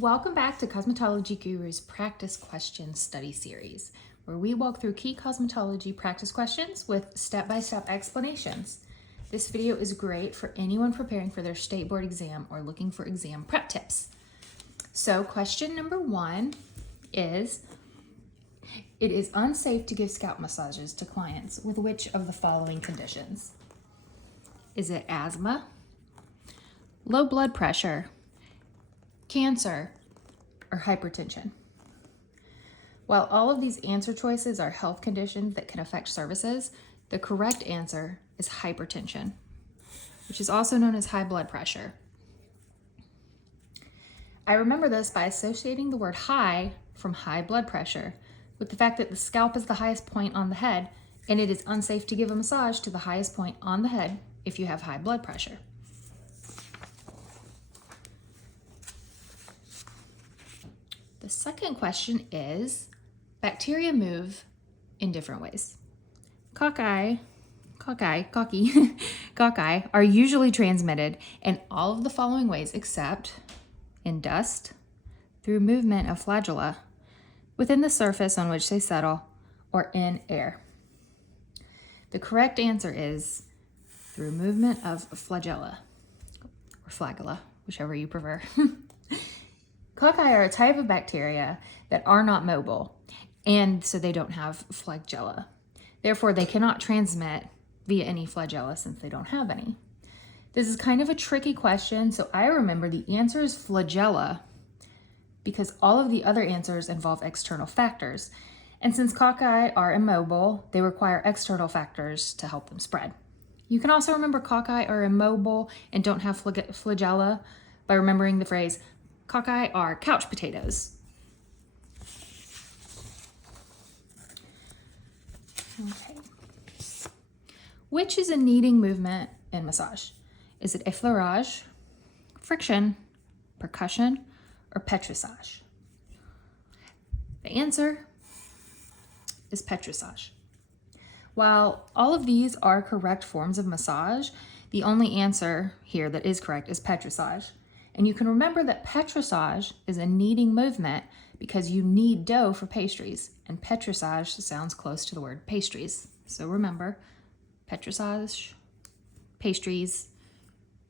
Welcome back to Cosmetology Guru's Practice Question Study Series, where we walk through key cosmetology practice questions with step-by-step explanations. This video is great for anyone preparing for their state board exam or looking for exam prep tips. So question number 1 is, it is unsafe to give scalp massages to clients with which of the following conditions? Is it asthma, low blood pressure, cancer, or hypertension? While all of these answer choices are health conditions that can affect services, the correct answer is hypertension, which is also known as high blood pressure. I remember this by associating the word high from high blood pressure with the fact that the scalp is the highest point on the head, and it is unsafe to give a massage to the highest point on the head if you have high blood pressure. The second question is, bacteria move in different ways. Cockeye are usually transmitted in all of the following ways except in dust, through movement of flagella, within the surface on which they settle, or in air. The correct answer is through movement of flagella, or flagella, whichever you prefer. Cocci are a type of bacteria that are not mobile, and so they don't have flagella. Therefore, they cannot transmit via any flagella since they don't have any. This is kind of a tricky question, so I remember the answer is flagella because all of the other answers involve external factors. And since cocci are immobile, they require external factors to help them spread. You can also remember cocci are immobile and don't have flagella by remembering the phrase, cocci are couch potatoes. Okay. Which is a kneading movement in massage? Is it effleurage, friction, percussion, or petrissage? The answer is petrissage. While all of these are correct forms of massage, the only answer here that is correct is petrissage. And you can remember that petrissage is a kneading movement because you knead dough for pastries, and petrissage sounds close to the word pastries. So remember, petrissage, pastries,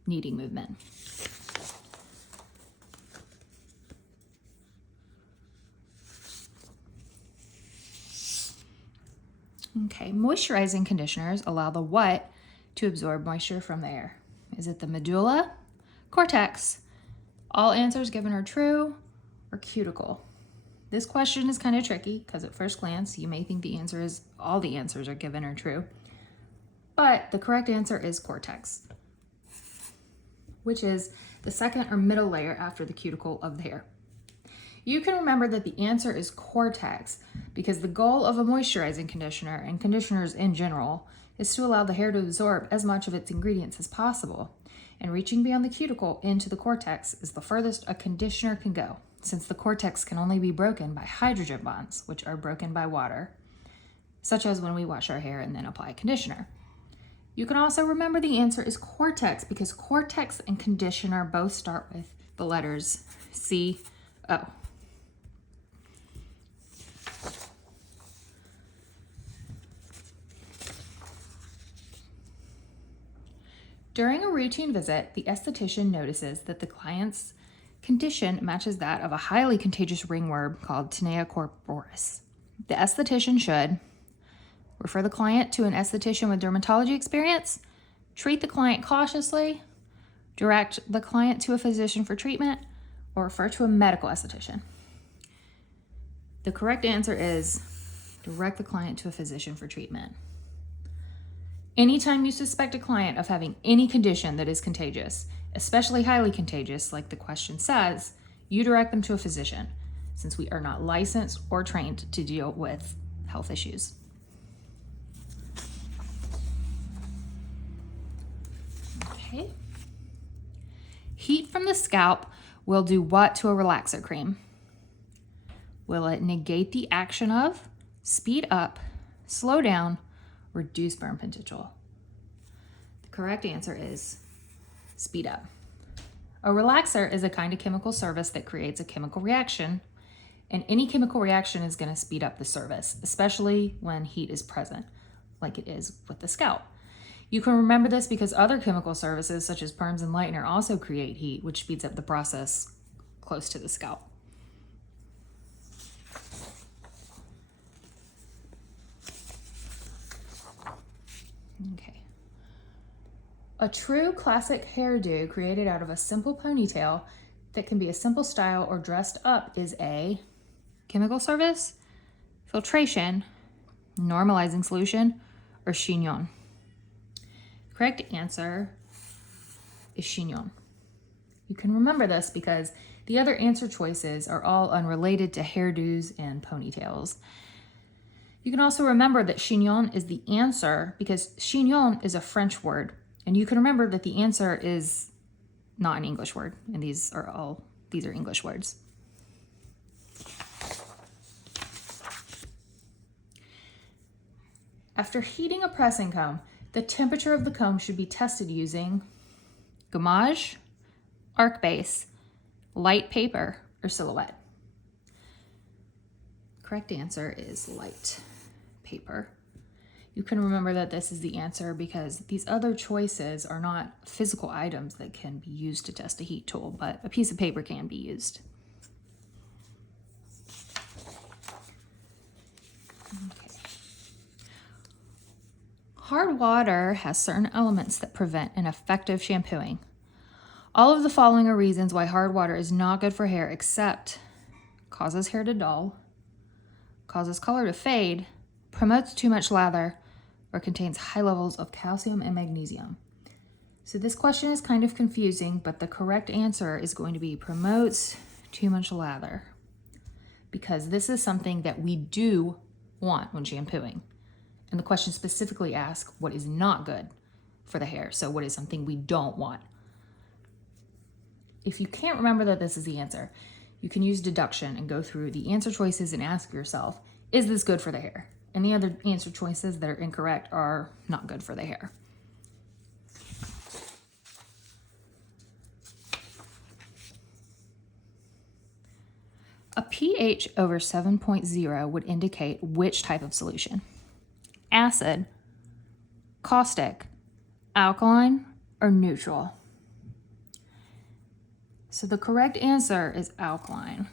kneading movement. Okay, moisturizing conditioners allow the what to absorb moisture from the air? Is it the medulla, cortex, all answers given are true, or cuticle? This question is kind of tricky because at first glance you may think the answer is all the answers are given are true, but the correct answer is cortex, which is the second or middle layer after the cuticle of the hair. You can remember that the answer is cortex because the goal of a moisturizing conditioner and conditioners in general is to allow the hair to absorb as much of its ingredients as possible. And reaching beyond the cuticle into the cortex is the furthest a conditioner can go, since the cortex can only be broken by hydrogen bonds, which are broken by water, such as when we wash our hair and then apply conditioner. You can also remember the answer is cortex because cortex and conditioner both start with the letters C-O. During a routine visit, the esthetician notices that the client's condition matches that of a highly contagious ringworm called Tinea corporis. The esthetician should refer the client to an esthetician with dermatology experience, treat the client cautiously, direct the client to a physician for treatment, or refer to a medical esthetician. The correct answer is direct the client to a physician for treatment. Anytime you suspect a client of having any condition that is contagious, especially highly contagious, like the question says, you direct them to a physician, since we are not licensed or trained to deal with health issues. Okay. Heat from the scalp will do what to a relaxer cream? Will it negate the action of, speed up, slow down, reduce burn potential? The correct answer is speed up. A relaxer is a kind of chemical service that creates a chemical reaction, and any chemical reaction is going to speed up the service, especially when heat is present, like it is with the scalp. You can remember this because other chemical services, such as perms and lightener, also create heat, which speeds up the process close to the scalp. Okay. A true classic hairdo created out of a simple ponytail that can be a simple style or dressed up is a chemical service, filtration, normalizing solution, or chignon. Correct answer is chignon. You can remember this because the other answer choices are all unrelated to hairdos and ponytails. You can also remember that chignon is the answer because chignon is a French word, and you can remember that the answer is not an English word, and these are English words. After heating a pressing comb, the temperature of the comb should be tested using gommage, arc base, light paper, or silhouette. Correct answer is light paper. You can remember that this is the answer because these other choices are not physical items that can be used to test a heat tool, but a piece of paper can be used. Okay. Hard water has certain elements that prevent an effective shampooing. All of the following are reasons why hard water is not good for hair, except causes hair to dull, causes color to fade, promotes too much lather, or contains high levels of calcium and magnesium. So this question is kind of confusing, but the correct answer is going to be promotes too much lather, because this is something that we do want when shampooing. And the question specifically asks what is not good for the hair. So what is something we don't want? If you can't remember that this is the answer, you can use deduction and go through the answer choices and ask yourself, is this good for the hair? And the other answer choices that are incorrect are not good for the hair. A pH over 7.0 would indicate which type of solution? Acid, caustic, alkaline, or neutral? So the correct answer is alkaline.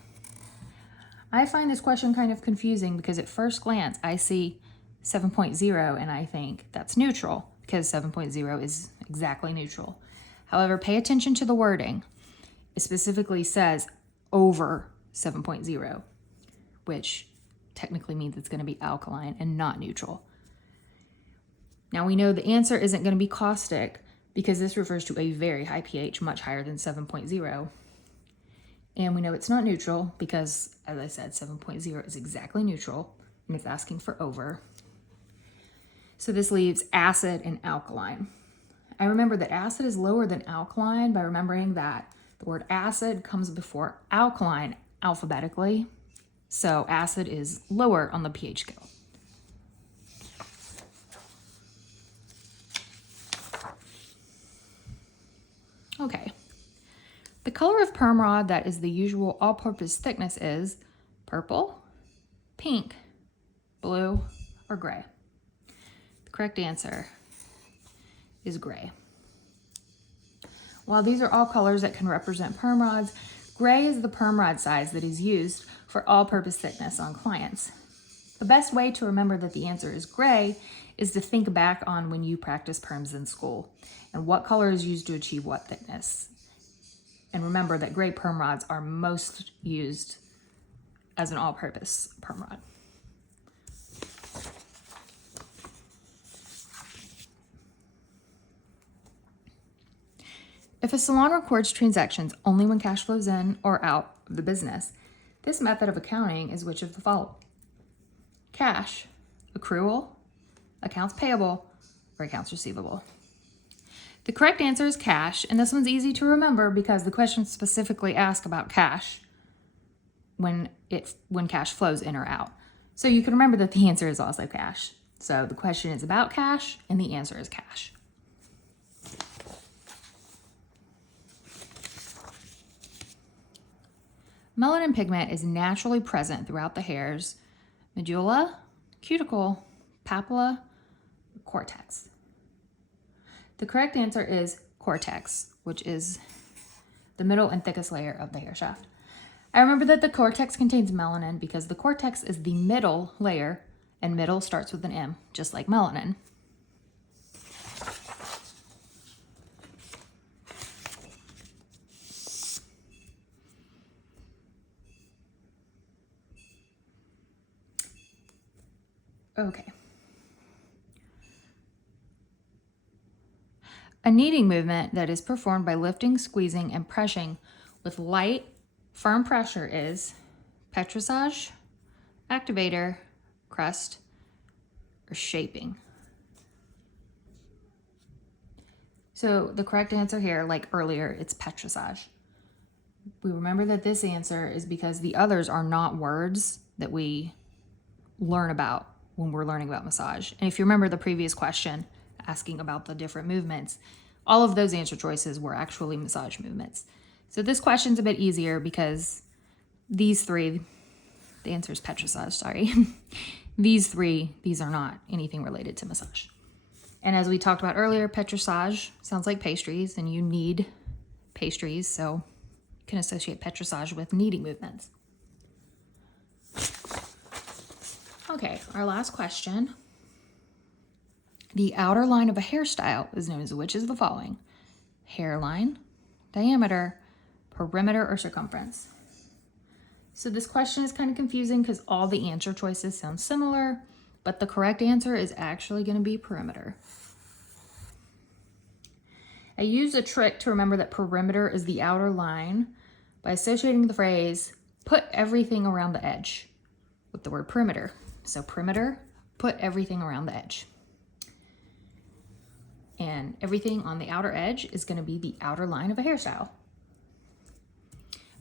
I find this question kind of confusing because at first glance I see 7.0 and I think that's neutral because 7.0 is exactly neutral. However, pay attention to the wording. It specifically says over 7.0, which technically means it's going to be alkaline and not neutral. Now we know the answer isn't going to be caustic because this refers to a very high pH, much higher than 7.0. And we know it's not neutral because, as I said, 7.0 is exactly neutral, and it's asking for over. So this leaves acid and alkaline. I remember that acid is lower than alkaline by remembering that the word acid comes before alkaline alphabetically. So acid is lower on the pH scale. Okay. The color of perm rod that is the usual all-purpose thickness is purple, pink, blue, or gray. The correct answer is gray. While these are all colors that can represent perm rods, gray is the perm rod size that is used for all-purpose thickness on clients. The best way to remember that the answer is gray is to think back on when you practice perms in school and what color is used to achieve what thickness. And remember that gray perm rods are most used as an all-purpose perm rod. If a salon records transactions only when cash flows in or out of the business, this method of accounting is which of the following? Cash, accrual, accounts payable, or accounts receivable? The correct answer is cash, and this one's easy to remember because the question specifically asks about cash when cash flows in or out. So you can remember that the answer is also cash. So the question is about cash, and the answer is cash. melanin pigment is naturally present throughout the hair's medulla, cuticle, papilla, cortex? The correct answer is cortex, which is the middle and thickest layer of the hair shaft. I remember that the cortex contains melanin because the cortex is the middle layer, and middle starts with an M, just like melanin. Okay. A kneading movement that is performed by lifting, squeezing, and pressing with light, firm pressure is petrissage, activator, crust, or shaping. So the correct answer here, like earlier, it's petrissage. We remember that this answer is because the others are not words that we learn about when we're learning about massage. And if you remember the previous question asking about the different movements, all of those answer choices were actually massage movements. So this question's a bit easier because these three, the answer is petrissage, sorry. These are not anything related to massage. And as we talked about earlier, petrissage sounds like pastries, and you knead pastries, so you can associate petrissage with kneading movements. Okay, our last question. The outer line of a hairstyle is known as which of the following? Hairline, diameter, perimeter, or circumference? So this question is kind of confusing because all the answer choices sound similar, but the correct answer is actually going to be perimeter. I use a trick to remember that perimeter is the outer line by associating the phrase, put everything around the edge, with the word perimeter. So perimeter, put everything around the edge. And everything on the outer edge is going to be the outer line of a hairstyle.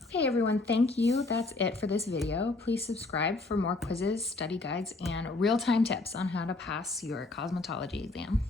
Okay, everyone, thank you. That's it for this video. Please subscribe for more quizzes, study guides, and real-time tips on how to pass your cosmetology exam.